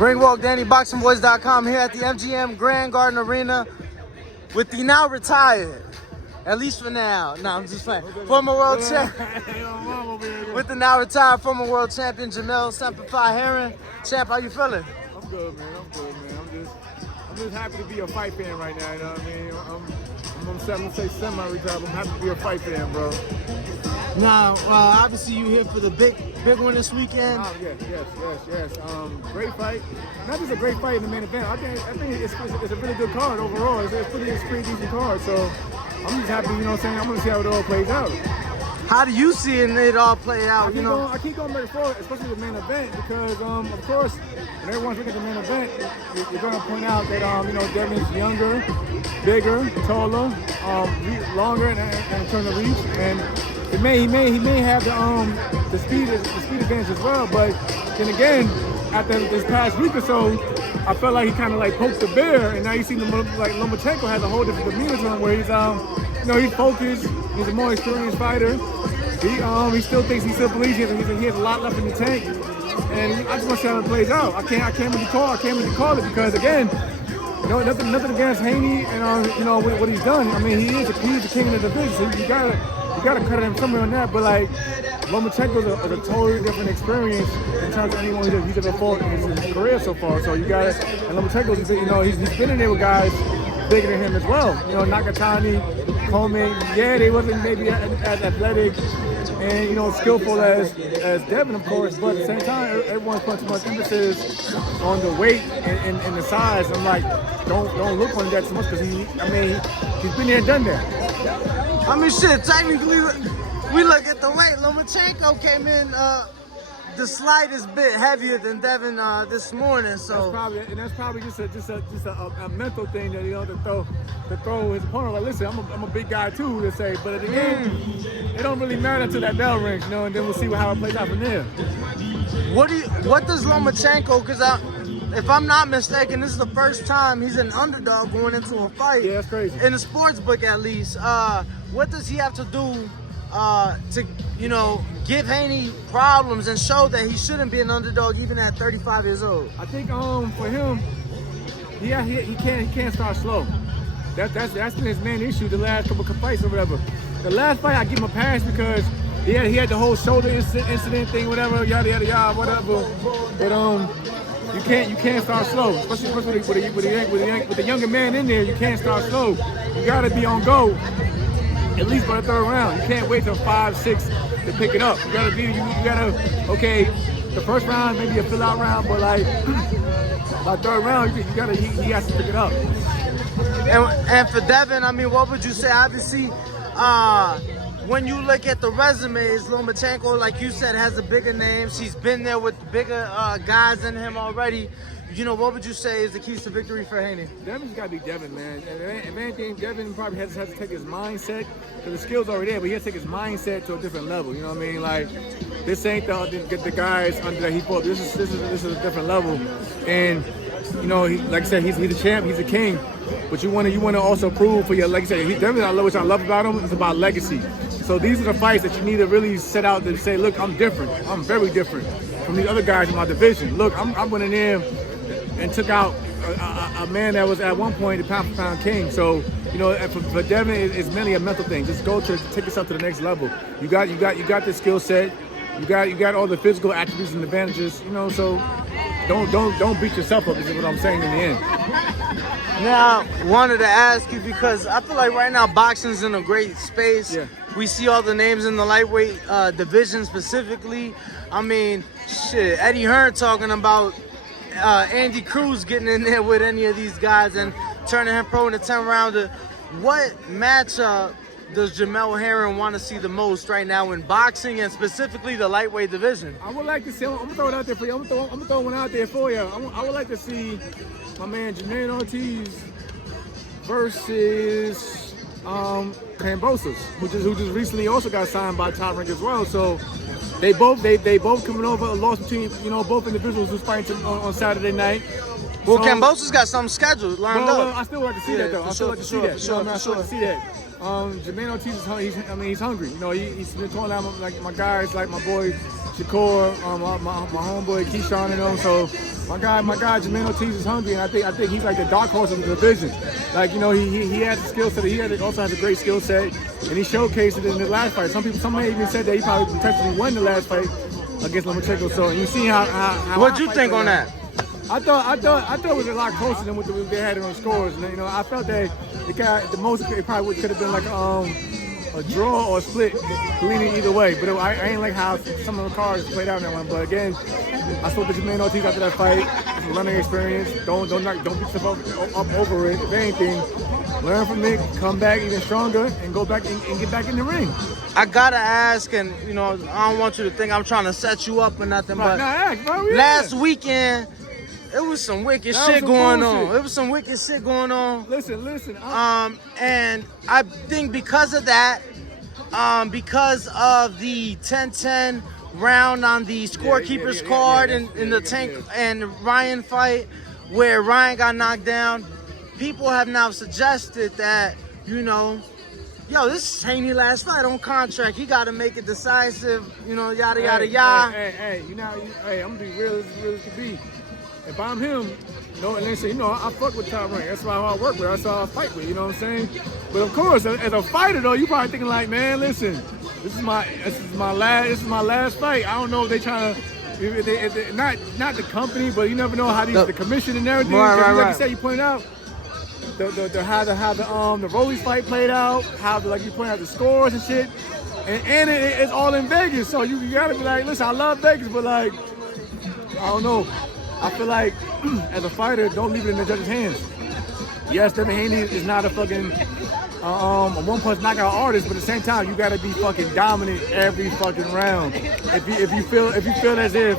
Ring walk, ThaBoxingvoice.com here at the MGM Grand Garden Arena with the now retired, at least for now. No, I'm just playing. Former world champion. With the now retired former world champion Jamel Heron. Champ, how you feeling? I'm good, man. I'm just happy to be a fight fan right now. You know what I mean? I'm gonna say semi-retired. I'm happy to be a fight fan, bro. Now, obviously you here for the big one this weekend. Oh, yes. Great fight. Not just a great fight in the main event. I think it's a really good card overall. It's a pretty decent card. So I'm just happy, you know what I'm saying? I'm gonna see how it all plays out. How do you see it all play out? I keep going back and forth, especially the main event, because of course, when everyone's looking at the main event, you're going to point out that Devon's younger, bigger, taller, longer in terms of reach, and he may have the speed advantage as well. But then again, after this past week or so, I felt like he kind of like poked the bear, and now you see Lomachenko has a whole different demeanor to him, where he's focused. He's a more experienced fighter. He still believes he has a lot left in the tank, and I just want to see how it plays out. I can't really call it because again, nothing against Haney and what he's done. I mean, he's the king of the division. So you gotta credit him somewhere on that. But like Lomachenko is a totally different experience in terms of anyone he's ever fought in his career so far. So you got it. And Lomachenko, he's been in there with guys bigger than him as well. Nakatani, Coleman, they wasn't maybe as athletic and skillful as Devon, of course, but at the same time, everyone's putting too much emphasis on the weight and the size. I'm like, don't look on that too much because he's been there and done that. I mean, shit. Technically, we look at the weight. Lomachenko came in the slightest bit heavier than Devon this morning. So that's probably just a mental thing that to throw his opponent. Like, listen, I'm a big guy too, to say, but at the end, it don't really matter until that bell rings, and then we'll see how it plays out from there. What does Lomachenko? Because if I'm not mistaken, this is the first time he's an underdog going into a fight. Yeah, that's crazy. In the sports book, at least. What does he have to do to give Haney problems and show that he shouldn't be an underdog even at 35 years old? I think for him, he can't start slow. That's been his main issue the last couple of fights or whatever. The last fight I give him a pass because he had the whole shoulder incident thing, whatever, yada yada yada, whatever. But you can't start slow, especially with the younger man in there. You can't start slow. You gotta be on go at least by the third round. You can't wait till 5, 6 to pick it up. You gotta okay, the first round maybe a fill out round, but like by third round he has to pick it up. And for Devon, I mean, what would you say? Obviously, when you look at the resumes, Lomachenko, like you said, has a bigger name. She's been there with bigger guys than him already. What would you say is the keys to victory for Haney? Devon's got to be Devon, man. If anything, Devon probably has to take his mindset, because the skills are already there, but he has to take his mindset to a different level. You know what I mean? Like, this ain't the guys under that he fought. This is a different level. And like I said, he's a champ, he's a king. But you want to also prove for your, like I said, which I love about him, is about legacy. So these are the fights that you need to really set out to say, look, I'm different. I'm very different from these other guys in my division. Look, I'm went in there and took out a man that was at one point the pound for pound king. So for Devon, it's mainly a mental thing. Just take yourself to the next level. You got the skill set. You got all the physical attributes and advantages. So don't beat yourself up. Is what I'm saying in the end. Now, wanted to ask you because I feel like right now boxing's in a great space. Yeah. We see all the names in the lightweight division specifically. I mean, shit, Eddie Hearn talking about Andy Cruz getting in there with any of these guys and turning him pro in a 10-rounder. What matchup does Jamel Heron want to see the most right now in boxing and specifically the lightweight division? I would like to see, I'm going to throw it out there for you. I'm going to throw one out there for you. I would like to see my man Jamel Ortiz versus Kambosos, who just recently also got signed by Top Rank as well. So they both coming over, a loss between both individuals who's fighting on Saturday night. Well, Kambosos got something scheduled lined up. I still like to see that though. I still like to see that. I still like to see that. Jamel Ortiz he's hungry. He's been calling out like my guys, like my boy Shakur, my homeboy Keyshawn and them. So My guy, Jamel is hungry, and I think he's like the dark horse of the division. Like, you know, he has the skill set. He also has a great skill set, and he showcased it in the last fight. Some may even said that he probably potentially won the last fight against Lomachenko. So you see how what'd you think on that? I thought it was a lot closer than what they had on the scores. And, you know, I felt that the most it probably could have been like a draw or a split, leaning either way. But I ain't like how some of the cards played out in that one. But again, I spoke to Jamel Ortiz after that fight. It's a learning experience. Don't beat yourself up over it. If anything, learn from it, come back even stronger, and go back and get back in the ring. I gotta ask, and you know, I don't want you to think I'm trying to set you up or nothing, but last weekend, it was some wicked shit going on. It was some wicked shit going on. Listen. And I think because of that, because of the 10-10 round on the scorekeeper's card in the Tank and Ryan fight, where Ryan got knocked down, people have now suggested that, you know, yo, this is Haney last fight on contract. He got to make it decisive, you know, yada, yada, yada. Hey, I'm going to be real as can be. If I'm him, you know, and listen, you know, I fuck with Top Rank. That's why I work with. That's why I fight with. You know what I'm saying? But of course, as a fighter though, you probably thinking like, man, listen, this is my last fight. I don't know if they trying to, not the company, but you never know how the commission and everything. Like you said, you pointed out how the Rollies fight played out, how like you pointed out the scores and shit, and it's all in Vegas. So you gotta be like, listen, I love Vegas, but like, I don't know. I feel like, as a fighter, don't leave it in the judge's hands. Yes, Devin Haney is not a fucking a one-punch knockout artist, but at the same time, you gotta be fucking dominant every fucking round. If you feel as if,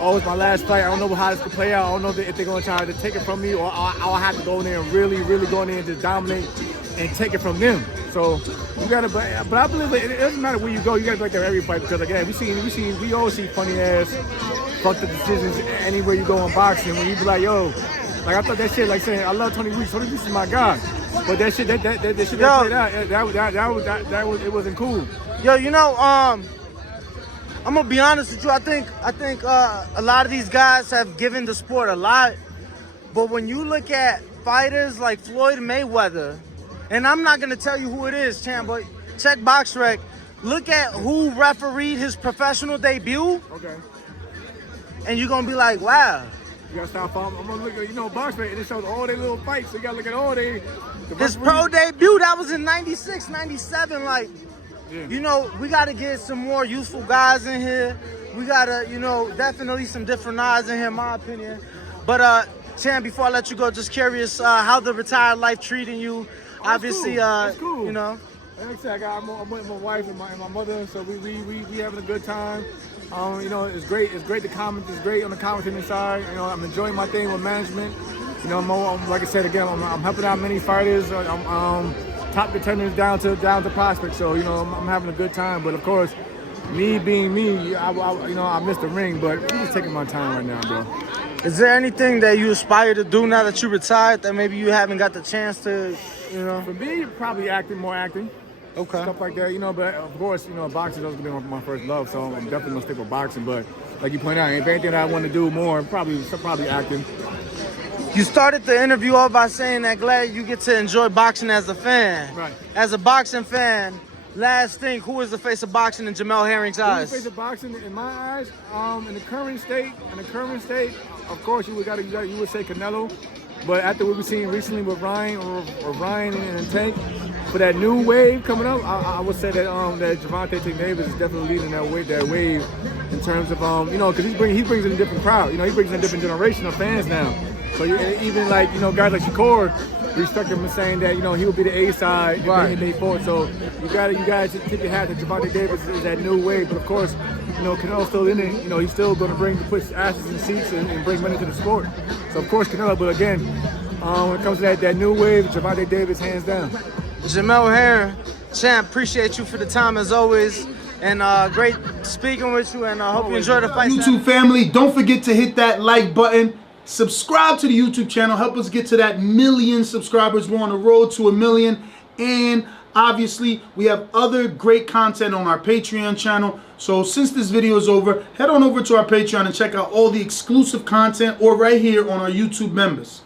oh, it's my last fight, I don't know how this could play out. I don't know if they're gonna try to take it from me, or I'll have to go in there and really go in there and just dominate and take it from them. So you gotta, but I believe it doesn't matter where you go. You gotta be like that every fight, because again, we always see funny ass fuck the decisions anywhere you go in boxing. When you be like, yo, like I thought that shit, like saying I love Tony Weeks. Tony Weeks is my guy, but that shit that shit that played out, it wasn't cool. Yo, you know, I'm gonna be honest with you. I think a lot of these guys have given the sport a lot, but when you look at fighters like Floyd Mayweather, and I'm not gonna tell you who it is, champ, but check BoxRec. Look at who refereed his professional debut. Okay. And you're gonna be like, wow. You gotta stop following. I'm gonna look at, you know, BoxRec, and it shows all their little fights. So you gotta look at all their. His pro debut, that was in 96, 97. Like, you know, we gotta get some more useful guys in here. We gotta, you know, definitely some different eyes in here, in my opinion. But, Chan, before I let you go, just curious, how the retired life treating you? Obviously, cool. You know. Like I said, I'm with my wife and my mother, so we having a good time. You know, it's great. It's great to comment. It's great on the commenting side. You know, I'm enjoying my thing with management. You know, I'm like I said again, I'm helping out many fighters. I'm top contenders down to prospects. So you know, I'm having a good time. But of course, me being me, I missed the ring, but I'm just taking my time right now, bro. Is there anything that you aspire to do now that you retired that maybe you haven't got the chance to, you know? For me, probably more acting. Okay. Stuff like that, you know, but of course, you know, boxing is going to be my first love, so I'm definitely going to stick with boxing. But like you pointed out, if anything I want to do more, probably acting. You started the interview off by saying that glad you get to enjoy boxing as a fan. Right. As a boxing fan, last thing, who is the face of boxing in Jamel Herring's eyes? The face of boxing in my eyes, in the current state, of course, you would say Canelo. But after what we've seen recently with Ryan or Ryan and Tank, for that new wave coming up, I would say that that Gervonta Davis is definitely leading that wave in terms of you know, because he brings in a different crowd. You know, he brings in a different generation of fans now. So even like, you know, guys like Shakur respect him and saying that, you know, he will be the A side in day forward. So you guys tip your hat that Gervonta Davis is that new wave. But of course, you know, Canelo's still in it. You know, he's still going to put asses in seats and bring money to the sport. So of course Canelo. But again, when it comes to that new wave, Gervonta Davis hands down. Jamel Herring, champ, appreciate you for the time as always, and great speaking with you, and I hope you enjoy the fight. YouTube family, don't forget to hit that like button, subscribe to the YouTube channel, help us get to that 1 million subscribers. We're on the road to 1 million, and Obviously, we have other great content on our Patreon channel. So since this video is over, head on over to our Patreon and check out all the exclusive content or right here on our YouTube members.